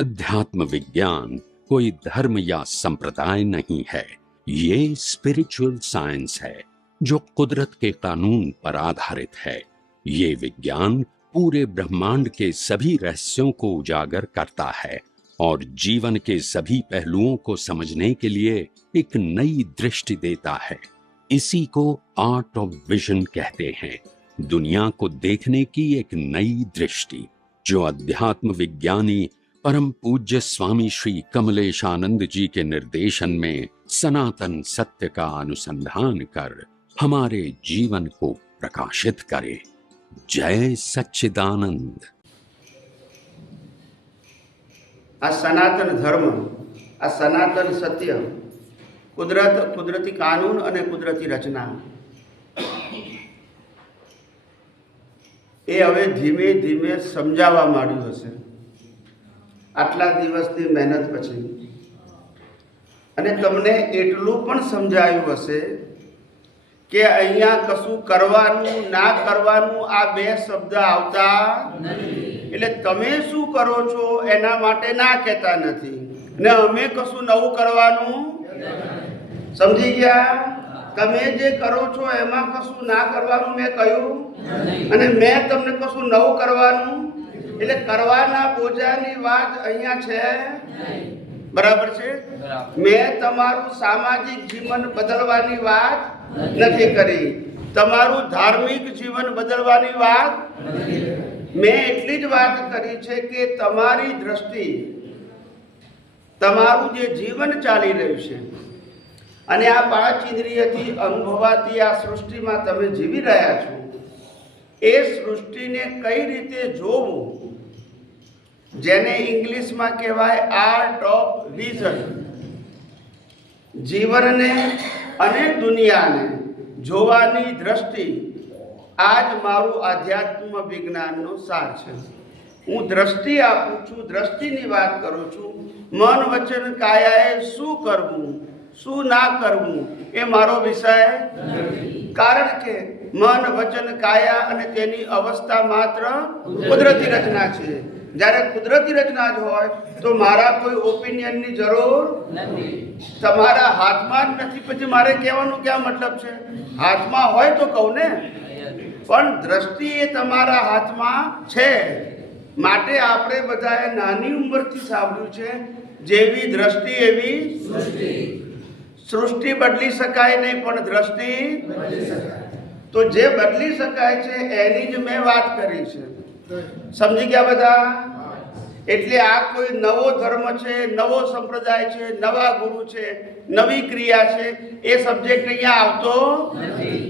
अध्यात्म विज्ञान कोई धर्म या संप्रदाय नहीं है, ये स्पिरिचुअल साइंस है जो कुदरत के कानून पर आधारित है। ये विज्ञान पूरे ब्रह्मांड के सभी रहस्यों को उजागर करता है और जीवन के सभी पहलुओं को समझने के लिए एक नई दृष्टि देता है। इसी को आर्ट ऑफ विजन कहते हैं, दुनिया को देखने की एक नई दृष्टि, जो अध्यात्म विज्ञानी परम पूज्य स्वामी श्री कमलेशानंद जी के निर्देशन में सनातन सत्य का अनुसंधान कर हमारे जीवन को प्रकाशित करे। जय सच्चिदानंद। आ सनातन धर्म, आ सनातन सत्य, कुदरत, कुदरती कानून અને કુદરતી રચના એ હવે ધીમે ધીમે સમજાવવા માંડ્યું હશે આટલા દિવસની મહેનત પછી, અને તમને એટલું પણ સમજાયું હશે કે અહીંયા કશું કરવાનું ના કરવાનું આ બે શબ્દ આવતા નથી, એટલે તમે શું કરો છો એના માટે ના કહેતા નથી, ને અમે કશું નવું કરવાનું સમજી ગયા? તમે જે કરો છો એમાં કશું ના કરવાનું મેં કહ્યું, અને મેં તમને કશું નવું કરવાનું, એટલે કરવાના બોજાની વાત અહીંયા છે, બરાબર છે? મેં તમારું સામાજિક જીવન બદલવાની વાત નથી કરી, તમારું ધાર્મિક જીવન બદલવાની વાત મેં એટલી જ વાત કરી છે કે તમારી દ્રષ્ટિ, તમારું જે જીવન ચાલી રહ્યું છે અને આ પાંચ ઇન્દ્રિયથી અનુભવાતી આ સૃષ્ટિમાં તમે જીવી રહ્યા છો, એ સૃષ્ટિને કઈ રીતે જોવું, જેને ઇંગ્લિશમાં કહેવાય આર્ટ ઓફ વિઝન, જીવનને અને દુનિયાને જોવાની દ્રષ્ટિ, આ જ મારું આધ્યાત્મ વિજ્ઞાનનો સાર છે। હું દ્રષ્ટિ આપું છું, દ્રષ્ટિની વાત કરું છું। મન વચન કાયાએ શું કરવું શું ના કરવું એ મારો વિષય નથી, કારણ કે મન વચન કાયા અને તેની અવસ્થા માત્ર કુદરતી રચના છે। જ્યારે કુદરતી રચના જ હોય તો મારા કોઈ ઓપિનિયનની જરૂર નથી, તમારા હાથમાં જ નથી, પછી મારે કહેવાનું ક્યાં મતલબ છે? હાથમાં હોય તો કહું ને, પણ દ્રષ્ટિ એ તમારા હાથમાં છે। માટે આપણે બધાએ નાની ઉંમરથી સાંભળ્યું છે, જેવી દ્રષ્ટિ એવી સૃષ્ટિ। સૃષ્ટિ બદલી શકાય નહીં, પણ દ્રષ્ટિ બદલી શકાય। તો જે બદલી શકાય છે એની જ મેં વાત કરી છે, સમજી ગયા બધા? એટલે આ કોઈ નવો ધર્મ છે, નવો સંપ્રદાય છે, નવા ગુરુ છે, નવી ક્રિયા છે, એ સબ્જેક્ટ અહીંયા આવતો નથી।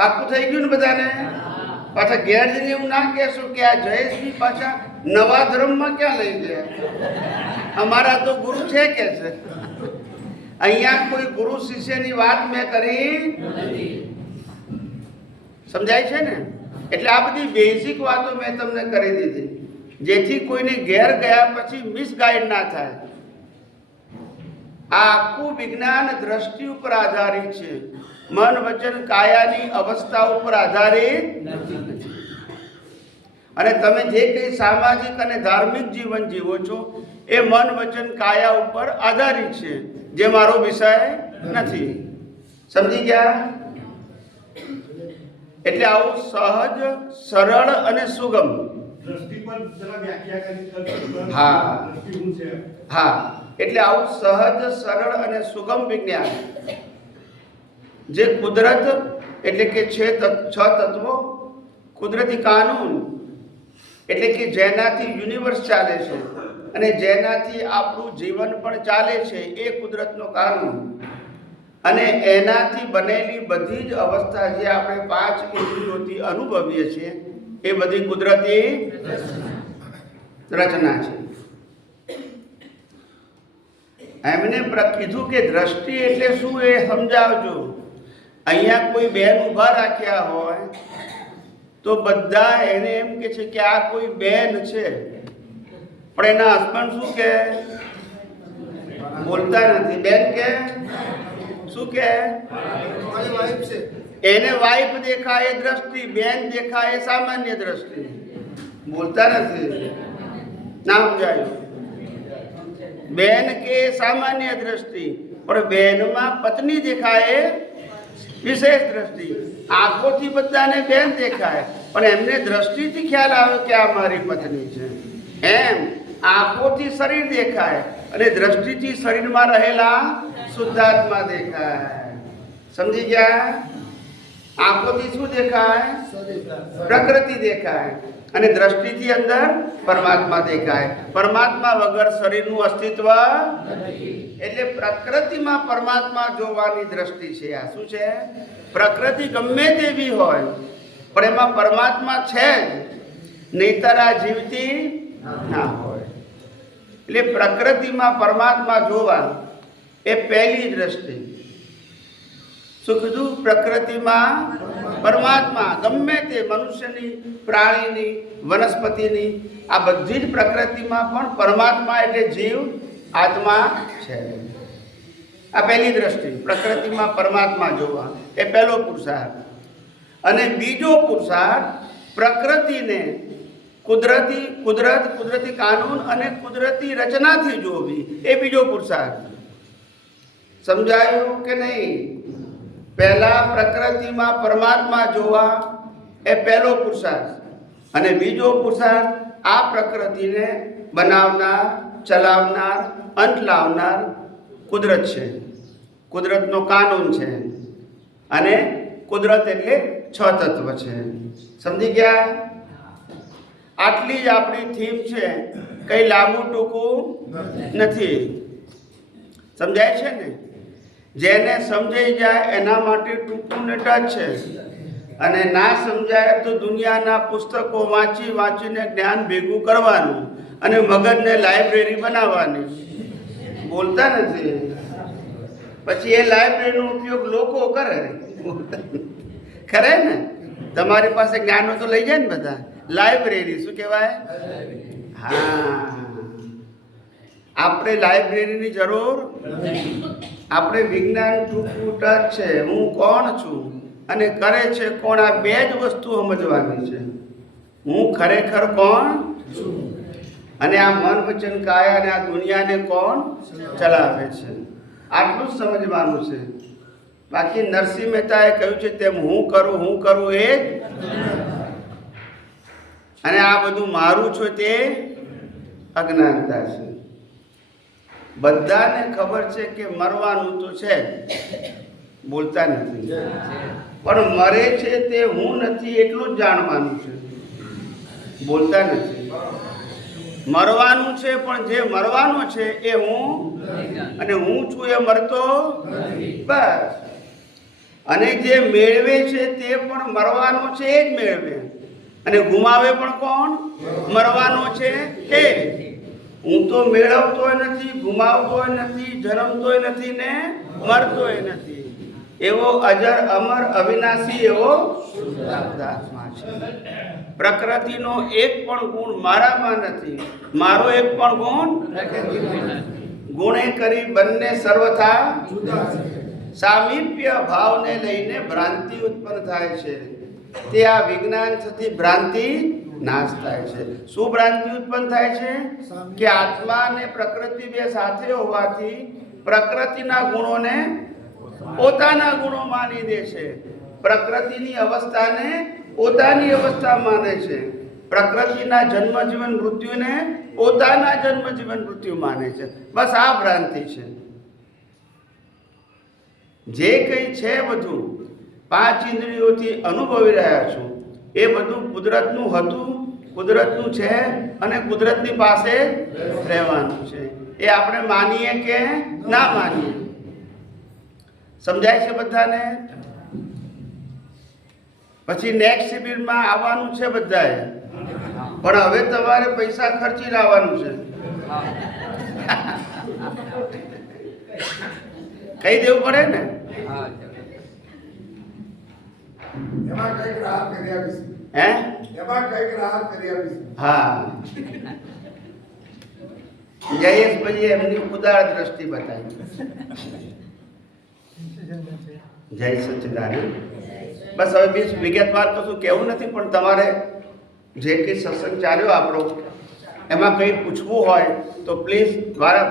પાકું થઈ ગયું ને બધાને? પાછા ઘેર જઈને એવું ના કહેશો કે આ જયેશજી પાછા નવા ધર્મમાં ક્યાં લઈ ગયા, અમારા તો ગુરુ છે કે છે। અહીંયા કોઈ ગુરુ શિષ્યની વાત મેં કરી નથી, સમજાય છે ને? એટલે આ બધી બેઝિક વાતો મેં તમને કરી દીધી, જેથી કોઈને ઘેર ગયા પછી મિસગાઈડ ના થાય। આ આખું વિજ્ઞાન દ્રષ્ટિ ઉપર આધારિત છે, મન વચન કાયાની અવસ્થા ઉપર આધારિત નથી। અને તમે જે કંઈ સામાજિક અને ધાર્મિક જીવન જીવો છો એ મન વચન કાયા ઉપર આધારિત છે, જે મારો વિષય નથી, સમજી ગયા? એટલે આવું સહજ, સરળ અને સુગમ, હા હા, એટલે આવું સહજ, સરળ અને સુગમ વિજ્ઞાન, જે કુદરત એટલે કે છ તત્વો, કુદરતી કાનૂન એટલે કે જેનાથી યુનિવર્સ ચાલે છે અને જેનાથી આપણું જીવન પણ ચાલે છે, એ કુદરતનો કાનૂન, અને એનાથી બનેલી બધી જ અવસ્થા જે આપણે પાંચ ઇન્દ્રિયોથી અનુભવીએ છીએ એ બધી કુદરતી રચના છે। એમને કીધું કે દ્રષ્ટિ એટલે શું એ સમજાવજો। અહીંયા કોઈ બેન ઊભા રાખ્યા હોય તો બધા એને એમ કે છે કે આ કોઈ બેન છે, પણ એના હસબન્ડ શું કે? બોલતા નથી, બેન કે શું કે? એને વાઇફ દેખાય દ્રષ્ટિ, બેન દેખાય સામાન્ય દ્રષ્ટિ, બોલતા નથી, ના સમજાયું? બેન કે સામાન્ય દ્રષ્ટિ, પણ બેનમાં પત્ની દેખાય વિશેષ દ્રષ્ટિ. આંખોથી બધાને બેન દેખાય, પણ એમને દ્રષ્ટિથી ખ્યાલ આવે કે આ મારી પત્ની છે. એમ આંખોથી શરીર દેખાય અને દ્રષ્ટિથી શરીરમાં રહેલા શુદ્ધાત્મા દેખાય. સમજી ગયા? આંખોથી શું દેખાય? પ્રકૃતિ દેખાય અને દ્રષ્ટિથી અંદર પરમાત્મા દેખાય. પરમાત્મા વગર શરીરનું અસ્તિત્વ એટલે પ્રકૃતિમાં પરમાત્મા જોવાની દ્રષ્ટિ છે. આ શું છે? પ્રકૃતિ ગમે તેવી હોય પણ એમાં પરમાત્મા છે જ, નહીતર આ જીવતી ના હોય. એટલે પ્રકૃતિમાં પરમાત્મા જોવા એ પહેલી દ્રષ્ટિ. શું કીધું? પ્રકૃતિમાં પરમાત્મા ગમે તે મનુષ્યની, પ્રાણીની, વનસ્પતિની, આ બધી જ પ્રકૃતિમાં પણ પરમાત્મા એટલે જીવ આત્મા છે. આ પહેલી દ્રષ્ટિ, પ્રકૃતિમાં પરમાત્મા જોવા એ પહેલો પુરુષાર્થ. અને બીજો પુરુષાર્થ પ્રકૃતિને કુદરતી કાનૂન અને કુદરતી રચનાથી જોવી એ બીજો પુરુષાર્થ. સમજાયું કે નહીં? પહેલા પ્રકૃતિમાં પરમાત્મા જોવા એ પહેલો પુરુષાર્થ, અને બીજો પુરુષાર્થ આ પ્રકૃતિને બનાવનાર, ચલાવનાર, અંત લાવનાર કુદરત છે. કુદરતનો કાનૂન છે અને કુદરત એટલે 6 તત્વ છે. સમજી ગયા? આટલી જ આપણી થીમ છે, કઈ લાંબુ ટૂંકું નથી. સમજાય છે ને? જેને સમજાઈ જાય એના માટે ટૂંકું ને ટચ છે, અને ના સમજાય તો દુનિયાના પુસ્તકો વાંચીને જ્ઞાન ભેગું કરવાનું અને મગજને લાઇબ્રેરી બનાવવાની. બોલતા નથી. પછી એ લાઇબ્રેરીનો ઉપયોગ લોકો કરે ને. તમારી પાસે જ્ઞાનો તો લઈ જાય ને બધા. લાઇબ્રેરી શું કહેવાય? હા, આપણે લાઇબ્રેરીની જરૂર. આપણે વિજ્ઞાન ટૂંકું ટચ છે, હું કોણ છું અને કરે છે કોણ, આ બે જ વસ્તુ સમજવાની છે. હું ખરેખર કોણ છું અને આ મન વચન કાયા અને આ દુનિયાને કોણ ચલાવે છે, આટલું જ સમજવાનું છે. બાકી નરસિંહ મહેતાએ કહ્યું છે તેમ હું કરું એ જ, અને આ બધું મારું છું તે અજ્ઞાનતા છે. બધાને ખબર છે કે મરવાનું તો છે, બોલતા નથી. પણ મરે છે તે હું નથી એટલું જ જાણવાનું છે, બોલતા નથી. મરવાનું છે પણ જે મરવાનો છે એ હું, અને હું છું એ મરતો બસ. અને જે મેળવે છે તે પણ મરવાનો છે એ જ મેળવે, અને ગુમાવે પણ કોણ? મરવાનો છે એ. હું તો મેળવતોય નથી, ગુમાવતોય નથી, જન્મતોય નથી ને મરતોય નથી. એવો અજર અમર અવિનાશી એવો શુદ્ધાત્મા છે. પ્રકૃતિનો એક પણ ગુણ મારામાં નથી, મારો એક પણ ગુણ ગુણે કરી બંને સર્વથા સામીપ્ય ભાવને લઈને ભ્રાંતિ ઉત્પન્ન થાય છે. તે આ વિજ્ઞાન થતી ભ્રાંતિ નાશ થાય છે. શું ભ્રાંતિ ઉત્પન્ન થાય છે? કે આત્મા અને પ્રકૃતિ બે સાથે હોવાથી પ્રકૃતિના ગુણોને પોતાના ગુણો માની દે છે, પ્રકૃતિની અવસ્થાને પોતાની અવસ્થા માને છે, પ્રકૃતિના જન્મ જીવન મૃત્યુને પોતાના જન્મ જીવન મૃત્યુ માને છે. બસ આ ભ્રાંતિ છે. જે કંઈ છે બધું 5 ઇન્દ્રિયોથી અનુભવી રહ્યા છો એ બધું કુદરતનું હતું, કુદરતનું છે અને કુદરતની પાસે રહેવાનું છે. એ આપણે માનીએ કે ના માનીએ. સમજાય છે બધાને? પછી નેક્સ્ટ શિબિરમાં આવવાનું છે બધાએ, પણ હવે તમારે પૈસા ખર્ચી લાવવાનું છે. કહી દેવું પડે ને. હા, જયેશભાઈ એમની ઉદાર દ્રષ્ટિ બતાવી. જય સચ્ચિદાનંદ. બસ હવે બીજ વિગતવાર કશું કહેવું નથી, પણ તમારે જે કંઈ સત્સંગ ચાલ્યો આપણો એમાં કંઈ પૂછવું હોય તો પ્લીઝ દ્વારા